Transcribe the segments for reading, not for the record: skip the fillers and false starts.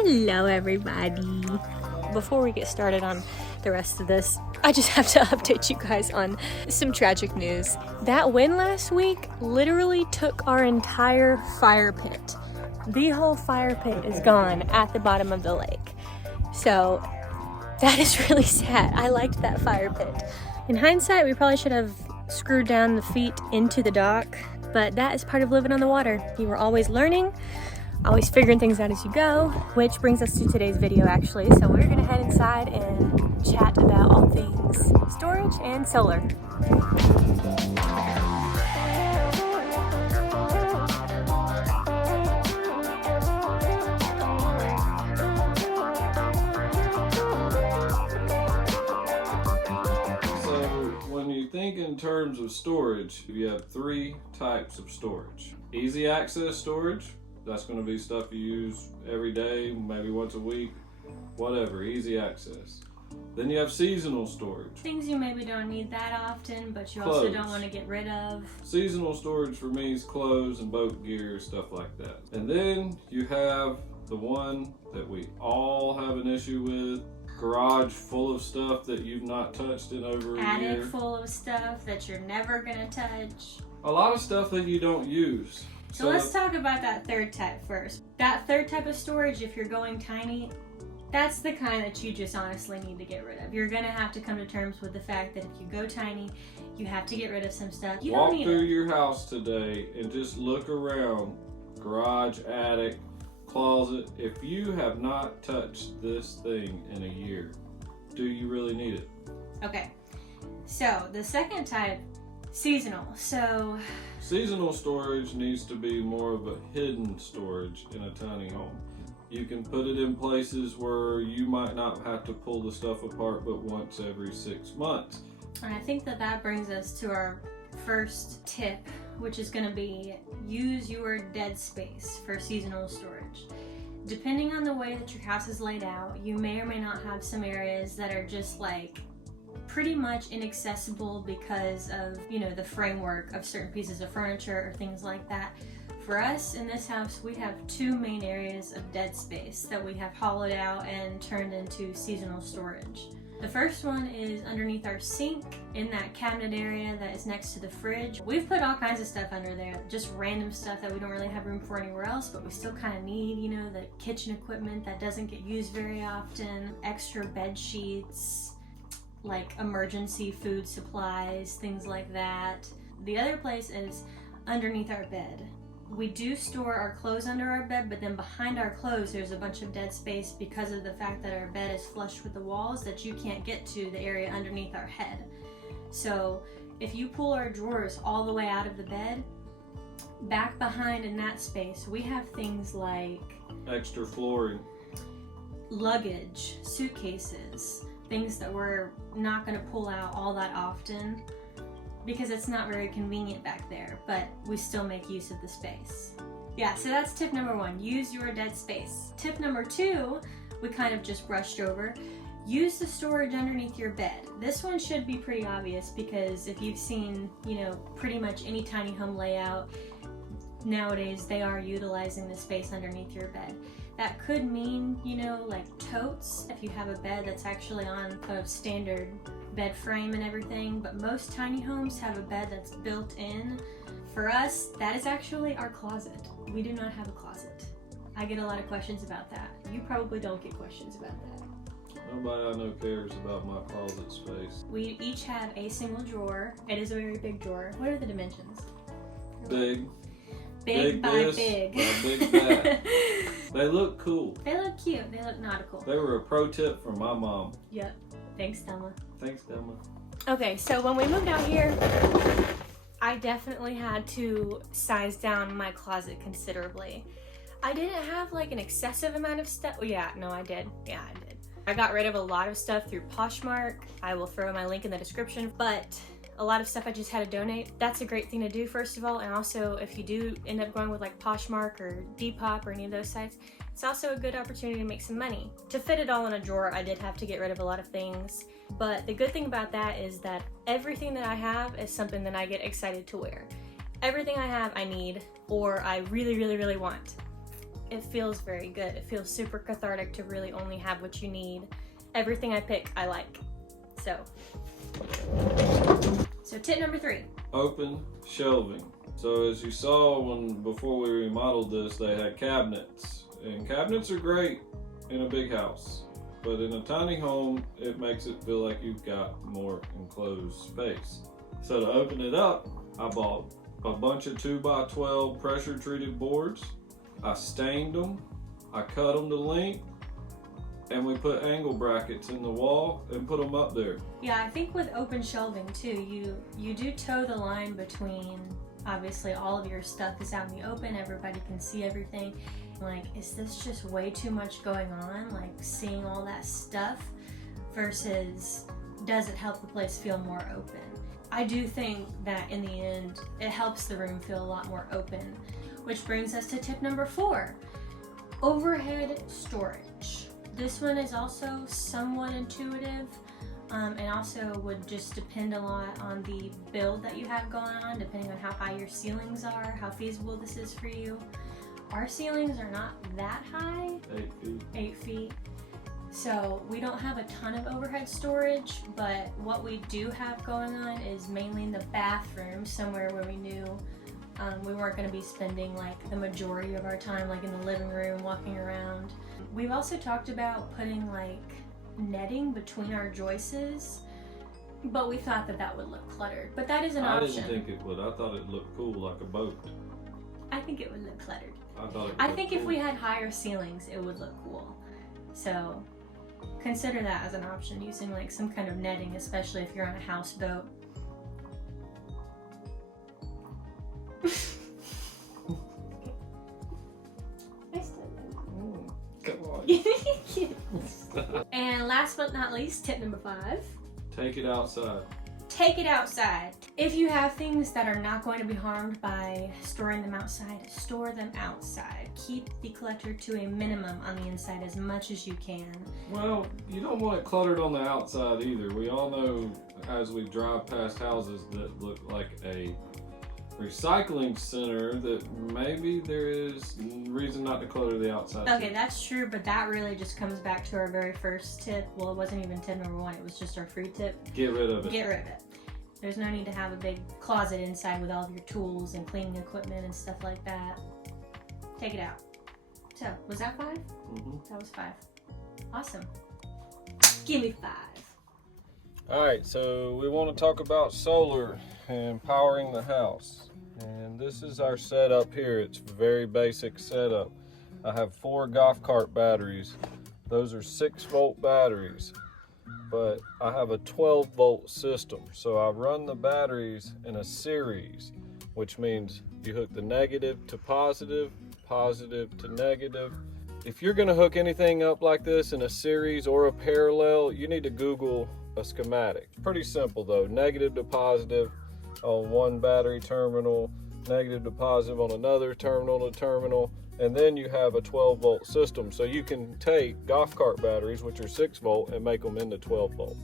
Hello everybody. Before we get started on the rest of this, I just have to update you guys on some tragic news. That wind last week literally took our entire fire pit. The whole fire pit is gone at the bottom of the lake. So that is really sad. I liked that fire pit. In hindsight, we probably should have screwed down the feet into the dock, but that is part of living on the water. You are always learning, always figuring things out as you go, which brings us to today's video actually. So we're gonna head inside and chat about all things storage and solar. Think in terms of storage, you have three types of storage. Easy access storage, that's going to be stuff you use every day, maybe once a week, whatever, easy access. Then you have seasonal storage. Things you maybe don't need that often, but you also don't want to get rid of. Seasonal storage for me is clothes and boat gear, stuff like that. And then you have the one that we all have an issue with, garage full of stuff that you've not touched in over a year. Attic full of stuff that you're never gonna touch. A lot of stuff that you don't use. So let's talk about that third type first. That third type of storage, if you're going tiny, that's the kind that you just honestly need to get rid of. You're gonna have to come to terms with the fact that if you go tiny, you have to get rid of some stuff. You Walk don't need through your house today and just look around, garage, attic, closet. If you have not touched this thing in a year, do you really need it? Okay, so the second type, seasonal. So seasonal storage needs to be more of a hidden storage in a tiny home. You can put it in places where you might not have to pull the stuff apart but once every 6 months. And I think that brings us to our first tip, which is going to be use your dead space for seasonal storage. Depending on the way that your house is laid out, you may or may not have some areas that are just like pretty much inaccessible because of, you know, the framework of certain pieces of furniture or things like that. For us in this house, we have two main areas of dead space that we have hollowed out and turned into seasonal storage. The first one is underneath our sink in that cabinet area that is next to the fridge. We've put all kinds of stuff under there, just random stuff that we don't really have room for anywhere else, but we still kind of need, you know, the kitchen equipment that doesn't get used very often, extra bed sheets, like emergency food supplies, things like that. The other place is underneath our bed. We do store our clothes under our bed, but then behind our clothes there's a bunch of dead space because of the fact that our bed is flush with the walls that you can't get to the area underneath our head. So if you pull our drawers all the way out of the bed, back behind in that space we have things like extra flooring, luggage, suitcases, things that we're not going to pull out all that often because it's not very convenient back there, but we still make use of the space. Yeah, so that's tip number one, use your dead space. Tip number two, we kind of just brushed over, use the storage underneath your bed. This one should be pretty obvious because if you've seen, you know, pretty much any tiny home layout, nowadays they are utilizing the space underneath your bed. That could mean, you know, like totes, if you have a bed that's actually on a standard bed frame and everything, but most tiny homes have a bed that's built in. For us, that is actually our closet. We do not have a closet. I get a lot of questions about that. You probably don't get questions about that. Nobody I know cares about my closet space. We each have a single drawer. It is a very big drawer. What are the dimensions? Big. Big by big. By big that. They look cool. They look cute. They look nautical. They were a pro tip from my mom. Yep. Thanks, Thelma. Thanks, Thelma. Okay, so when we moved out here, I definitely had to size down my closet considerably. I didn't have like an excessive amount of stuff. Oh, yeah, no, I did. Yeah, I did. I got rid of a lot of stuff through Poshmark. I will throw my link in the description, but a lot of stuff I just had to donate. That's a great thing to do, first of all, and also if you do end up going with like Poshmark or Depop or any of those sites, it's also a good opportunity to make some money. To fit it all in a drawer, I did have to get rid of a lot of things, but the good thing about that is that everything that I have is something that I get excited to wear. Everything I have I need, or I really, really, really want. it feels very good. It feels super cathartic to really only have what you need. Everything I pick, I like. So tip number 3. Open shelving. So as you saw before we remodeled this, they had cabinets. And cabinets are great in a big house. But in a tiny home, it makes it feel like you've got more enclosed space. So to open it up, I bought a bunch of 2x12 pressure treated boards. I stained them, I cut them to length, and we put angle brackets in the wall and put them up there. Yeah, I think with open shelving too, you do toe the line between, obviously all of your stuff is out in the open, everybody can see everything. Like, is this just way too much going on, like seeing all that stuff, versus does it help the place feel more open? I do think that in the end, it helps the room feel a lot more open, which brings us to tip number 4, overhead storage. This one is also somewhat intuitive, and also would just depend a lot on the build that you have going on, depending on how high your ceilings are, how feasible this is for you. Our ceilings are not that high. 8 feet. 8 feet. So we don't have a ton of overhead storage, but what we do have going on is mainly in the bathroom, somewhere where we knew we weren't going to be spending like the majority of our time like in the living room walking around. We've also talked about putting like netting between our joists, but we thought that would look cluttered. But that is an option. I didn't think it would. I thought it looked cool like a boat. I think it would look cluttered. I think if we had higher ceilings, it would look cool. So consider that as an option, using like some kind of netting, especially if you're on a houseboat. Come on. And last but not least, tip number 5. Take it outside. Take it outside. If you have things that are not going to be harmed by storing them outside, store them outside. Keep the clutter to a minimum on the inside as much as you can. Well, you don't want it cluttered on the outside either. We all know as we drive past houses that look like a recycling center that maybe there is reason not to clutter the outside. Okay, that's true, but that really just comes back to our very first tip. Well, it wasn't even tip number 1, it was just our free tip. Get rid of it. Get rid of it. There's no need to have a big closet inside with all of your tools and cleaning equipment and stuff like that. Take it out. So, was that 5? Mm-hmm. That was 5. Awesome. Give me 5. Alright, so we want to talk about solar and powering the house. And this is our setup here. It's a very basic setup. I have 4 golf cart batteries. Those are 6-volt batteries, but I have a 12-volt system. So I run the batteries in a series, which means you hook the negative to positive, positive to negative. If you're going to hook anything up like this in a series or a parallel, you need to Google a schematic. It's pretty simple though. Negative to positive on one battery terminal, negative to positive on another terminal to terminal, and then you have a 12-volt system. So you can take golf cart batteries, which are 6-volt, and make them into 12-volt.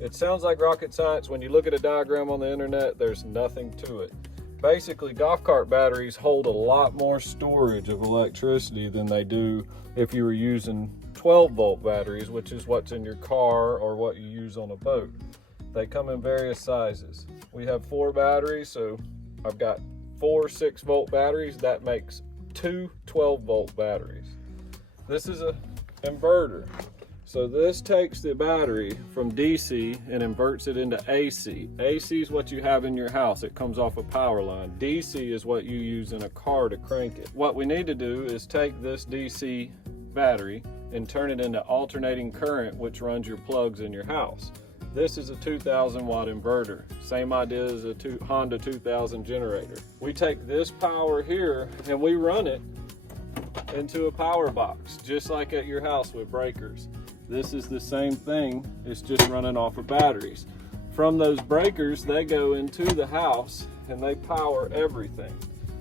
It sounds like rocket science. When you look at a diagram on the internet, there's nothing to it. Basically, golf cart batteries hold a lot more storage of electricity than they do if you were using 12-volt batteries, which is what's in your car or what you use on a boat. They come in various sizes. We have 4 batteries, so I've got 4 6-volt batteries. That makes 2 12-volt batteries. This is an inverter. So this takes the battery from DC and inverts it into AC. AC is what you have in your house. It comes off a power line. DC is what you use in a car to crank it. What we need to do is take this DC battery and turn it into alternating current, which runs your plugs in your house. This is a 2,000 watt inverter. Same idea as a Honda 2000 generator. We take this power here and we run it into a power box, just like at your house with breakers. This is the same thing, it's just running off of batteries. From those breakers, they go into the house and they power everything.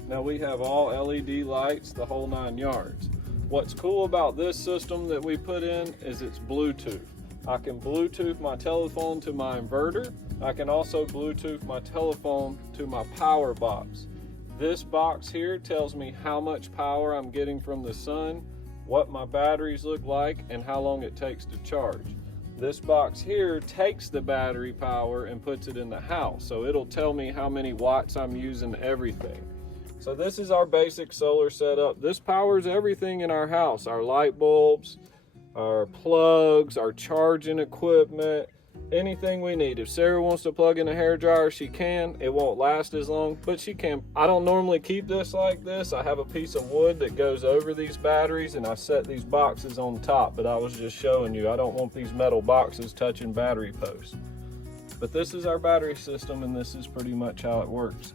Now we have all LED lights, the whole 9 yards. What's cool about this system that we put in is it's Bluetooth. I can Bluetooth my telephone to my inverter. I can also Bluetooth my telephone to my power box. This box here tells me how much power I'm getting from the sun, what my batteries look like, and how long it takes to charge. This box here takes the battery power and puts it in the house, so it'll tell me how many watts I'm using, everything. So this is our basic solar setup. This powers everything in our house, our light bulbs, our plugs, our charging equipment, anything we need. If Sarah wants to plug in a hairdryer, she can. It won't last as long, but she can. I don't normally keep this like this. I have a piece of wood that goes over these batteries, and I set these boxes on top, but I was just showing you, I don't want these metal boxes touching battery posts. But this is our battery system, and this is pretty much how it works.